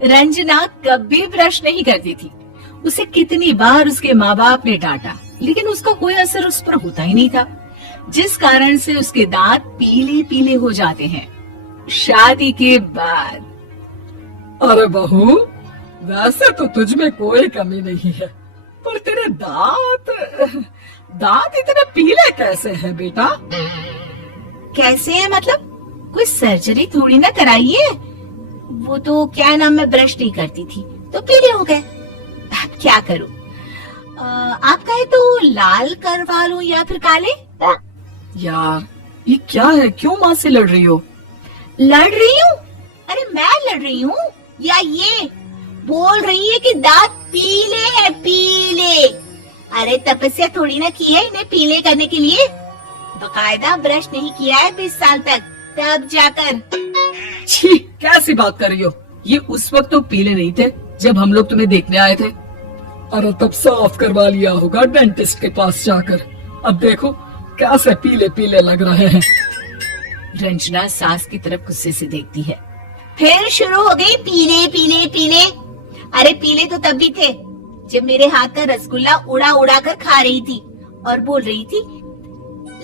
रंजना कभी ब्रश नहीं करती थी। उसे कितनी बार उसके माँ बाप ने डांटा, लेकिन उसका कोई असर उस पर होता ही नहीं था, जिस कारण से उसके दांत पीले पीले हो जाते हैं। शादी के बाद अरे बहू, वैसे तो तुझ में कोई कमी नहीं है, पर तेरे दांत इतने पीले कैसे हैं बेटा? कैसे है मतलब? कोई सर्जरी थोड़ी ना कराइए। वो तो क्या नाम, मैं ब्रश नहीं करती थी तो पीले हो गए। अब क्या करूं? आप कहे तो लाल करवा लूं या फिर काले? यार ये क्या है, क्यों माँ से लड़ रही हो? लड़ रही हूँ? अरे मैं लड़ रही हूँ या ये बोल रही है कि दांत पीले हैं, पीले। अरे तपस्या थोड़ी ना की है इन्हें पीले करने के लिए। बकायदा ब्रश नहीं किया है 20 साल तक, तब जाकर। छी, कैसी बात कर रही हो? ये उस वक्त तो पीले नहीं थे जब हम लोग तुम्हें देखने आए थे। अरे तब साफ करवा लिया होगा डेंटिस्ट के पास जाकर। अब देखो कैसे पीले पीले लग रहे हैं। रंजना सास की तरफ गुस्से से देखती है। फिर शुरू हो गई पीले पीले पीले। अरे पीले तो तब भी थे जब मेरे हाथ का रसगुल्ला उड़ा उड़ा कर खा रही थी और बोल रही थी,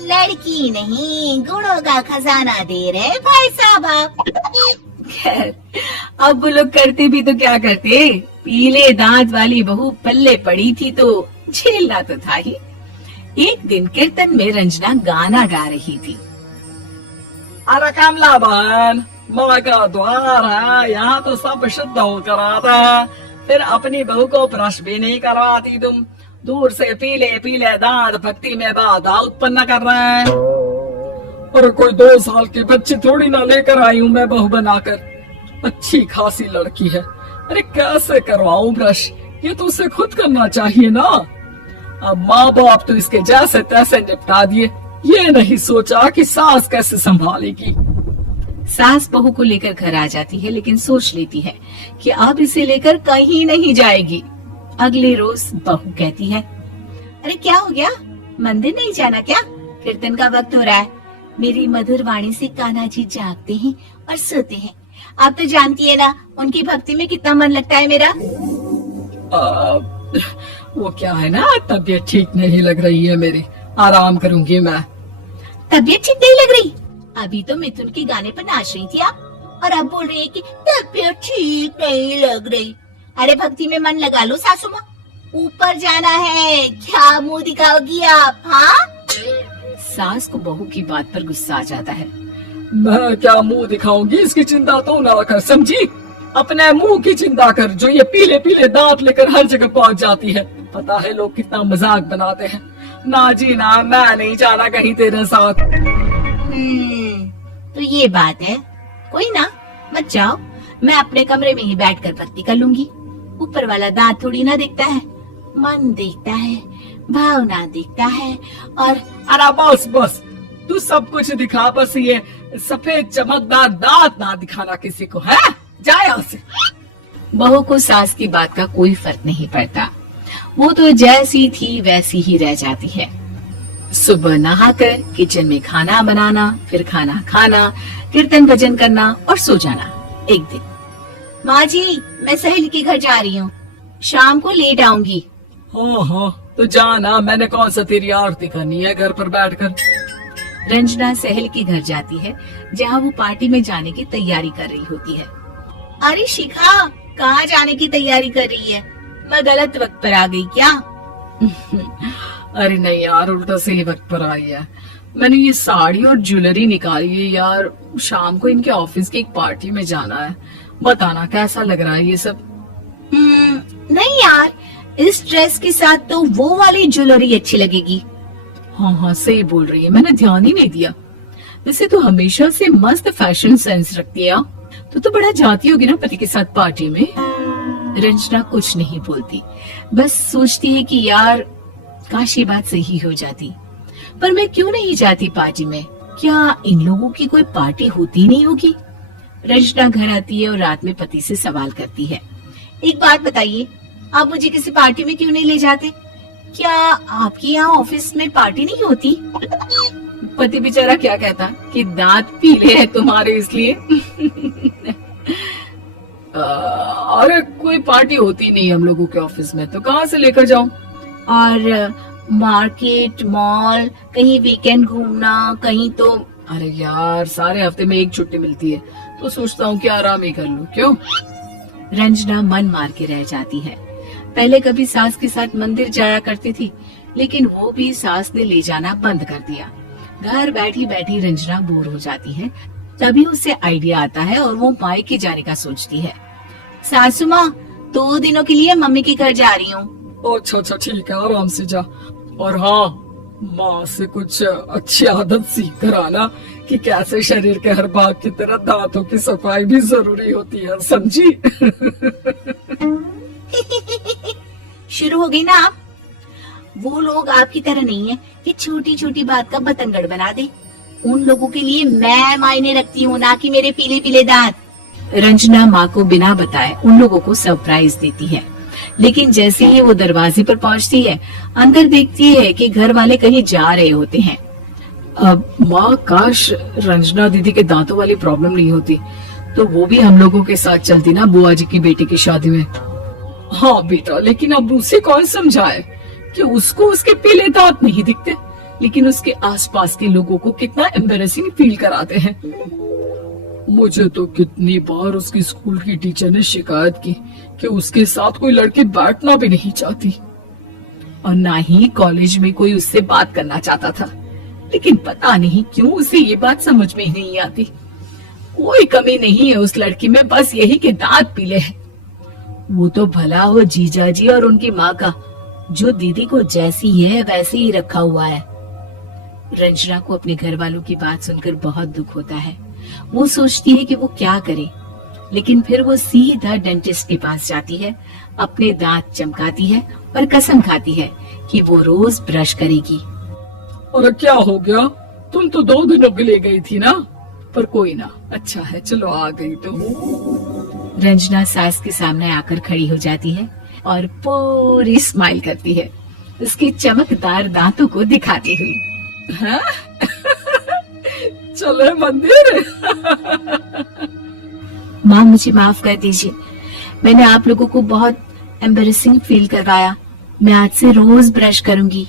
लड़की नहीं गुणों का खजाना दे रहे भाई साहब। खैर अब वो लोग करते भी तो क्या करते, पीले दांत वाली बहू पल्ले पड़ी थी तो झेलना तो था ही। एक दिन कीर्तन में रंजना गाना गा रही थी। अरे कमला बहन, माँ का द्वार है, यहाँ तो सब शुद्ध होकर आता है, फिर अपनी बहू को ब्रश भी नहीं करवाती तुम। दूर से पीले पीले दांत भक्ति में बाधा उत्पन्न कर रहे हैं। और कोई 2 साल के बच्चे थोड़ी ना लेकर आई हूँ मैं बहू बनाकर। अच्छी खासी लड़की है, अरे कैसे करवाऊं ब्रश? ये तो उसे खुद करना चाहिए ना। अब माँ बाप तो इसके जैसे तैसे निपटा दिए, ये नहीं सोचा कि सास कैसे संभालेगी। सास बहू को लेकर घर आ जाती है, लेकिन सोच लेती है कि अब इसे लेकर कहीं नहीं जाएगी। अगले रोज बहू कहती है, अरे क्या हो गया, मंदिर नहीं जाना क्या? कीर्तन का वक्त हो रहा है। मेरी मधुर वाणी से कान्हा जी जागते हैं और सोते हैं। आप तो जानती है ना उनकी भक्ति में कितना मन लगता है मेरा। वो क्या है ना, तबीयत ठीक नहीं लग रही है मेरी, आराम करूंगी मैं। तबीयत ठीक नहीं लग रही? अभी तो मिथुन के गाने पर नाच रही थी आप, और अब बोल रही है कि तबीयत ठीक नहीं लग रही। अरे भक्ति में मन लगा लो सासू माँ, ऊपर जाना है, क्या मुंह दिखाओगी आप? हाँ, सास को बहू की बात पर गुस्सा आ जाता है। मैं क्या मुंह दिखाऊंगी, इसकी चिंता तो ना कर, समझी? अपने मुंह की चिंता कर, जो ये पीले पीले दांत लेकर हर जगह पहुंच जाती है। पता है लोग कितना मजाक बनाते हैं। ना जी ना, मैं नहीं जाना कहीं तेरे साथ। तो ये बात है, कोई ना, मत जाओ, मैं अपने कमरे में ही बैठकर भक्ति कर लूंगी। ऊपर वाला दांत थोड़ी ना देखता है, मन देखता है, भावना देखता है। और अरे बस बस, तू सब कुछ दिखा, बस ये सफेद चमकदार दांत ना दिखाना किसी को, है? जा यहाँ से। बहू को सास की बात का कोई फर्क नहीं पड़ता, वो तो जैसी थी वैसी ही रह जाती है। सुबह नहाकर किचन में खाना बनाना, फिर खाना खाना, कीर्तन भजन करना और सो जाना। एक दिन, माँ जी मैं सहेली के घर जा रही हूँ, शाम को लेट आऊंगी। हाँ, तो जाना, मैंने कौन सा तेरी आरती करनी है घर पर बैठकर। रंजना सहेली के घर जाती है, जहाँ वो पार्टी में जाने की तैयारी कर रही होती है। अरे शिखा, कहाँ जाने की तैयारी कर रही है? मैं गलत वक्त पर आ गई क्या? अरे नहीं यार, उल्टा सही वक्त पर आई है। मैंने ये साड़ी और ज्वेलरी निकाली है यार, शाम को इनके ऑफिस की एक पार्टी में जाना है। बताना कैसा लग रहा है ये सब? नहीं यार, इस ड्रेस के साथ तो वो वाली ज्वेलरी अच्छी लगेगी। हाँ, सही बोल रही है, मैंने ध्यान ही नहीं दिया। वैसे तो हमेशा से मस्त फैशन सेंस रखती है। तो बड़ा जाती होगी ना पति के साथ पार्टी में। रंजना कुछ नहीं बोलती, बस सोचती है कि यार काश ये बात सही हो जाती, पर मैं क्यों नहीं जाती पार्टी में? क्या इन लोगों की कोई पार्टी होती नहीं होगी? रंजना घर आती है और रात में पति से सवाल करती है, एक बात बताइए, आप मुझे किसी पार्टी में क्यों नहीं ले जाते? क्या आपके यहाँ ऑफिस में पार्टी नहीं होती? पति बेचारा क्या कहता कि दांत पीले हैं तुम्हारे इसलिए। अरे कोई पार्टी होती नहीं हम लोगों के ऑफिस में, तो कहाँ से लेकर जाऊं? और मार्केट, मॉल, कहीं वीकेंड घूमना, कहीं तो। अरे यार सारे हफ्ते में एक छुट्टी मिलती है, तो सोचता हूँ कि आराम ही कर लूं। क्यों? रंजना मन मार के रह जाती है। पहले कभी सास के साथ मंदिर जाया करती थी, लेकिन वो भी सास ने ले जाना बंद कर दिया। घर बैठी बैठी रंजना बोर हो जाती है। तभी उसे आइडिया आता है और वो मायके जाने का सोचती है। सासू माँ, 2 दिनों के लिए मम्मी के घर जा रही हूँ। अच्छा ठीक है, आराम से जा। और हाँ, माँ से कुछ अच्छी आदत सीख कर आना कि कैसे शरीर के हर भाग की तरह दांतों की सफाई भी जरूरी होती है, समझी? शुरू हो गई ना आप? वो लोग आपकी तरह नहीं है कि छोटी छोटी बात का बतंगड़ बना दे। उन लोगों के लिए मैं मायने रखती हूँ, ना कि मेरे पीले पीले दांत। रंजना माँ को बिना बताए उन लोगों को सरप्राइज देती है, लेकिन जैसे ही वो दरवाजे पर पहुंचती है, अंदर देखती है कि घर वाले कहीं जा रहे होते हैं। अब माँ, काश रंजना दीदी के दांतों वाली प्रॉब्लम नहीं होती, तो वो भी हम लोगों के साथ चलती ना बुआ जी की बेटी की शादी में। हाँ बेटा, लेकिन अब उसे कौन समझाए कि उसको उसके पीले दांत नहीं दिखते, लेकिन उसके आसपास के लोगों को कितना एम्बैरेसिंग फील कराते हैं। मुझे तो कितनी बार उसकी स्कूल की टीचर ने शिकायत की कि उसके साथ कोई लड़की बैठना भी नहीं चाहती, और ना ही कॉलेज में कोई उससे बात करना चाहता था। लेकिन पता नहीं क्यों उसे ये बात समझ में ही नहीं आती। कोई कमी नहीं है उस लड़की में, बस यही कि दांत पीले हैं। वो तो भला हो जीजा जी और उनकी माँ का, जो दीदी को जैसी है वैसे ही रखा हुआ है। रंजना को अपने घर वालों की बात सुनकर बहुत दुख होता है। वो सोचती है कि वो क्या करे, लेकिन फिर वो सीधा डेंटिस्ट के पास जाती है, अपने दांत चमकाती है और कसम खाती है कि वो रोज ब्रश करेगी। और क्या हो गया? तुम तो 2 दिनों के लिए गई थी ना? पर कोई ना, अच्छा है, चलो आ गई तो। रंजना सास के सामने आकर खड़ी हो जाती है और पूरी स्माइल करती है, उसके चमकदार दांतों को दिखाती हुई। हाँ? चलो मंदिर। माँ, मुझे माफ कर दीजिए, मैंने आप लोगों को बहुत एम्बैरेसिंग फील करवाया। मैं आज से रोज ब्रश करूंगी।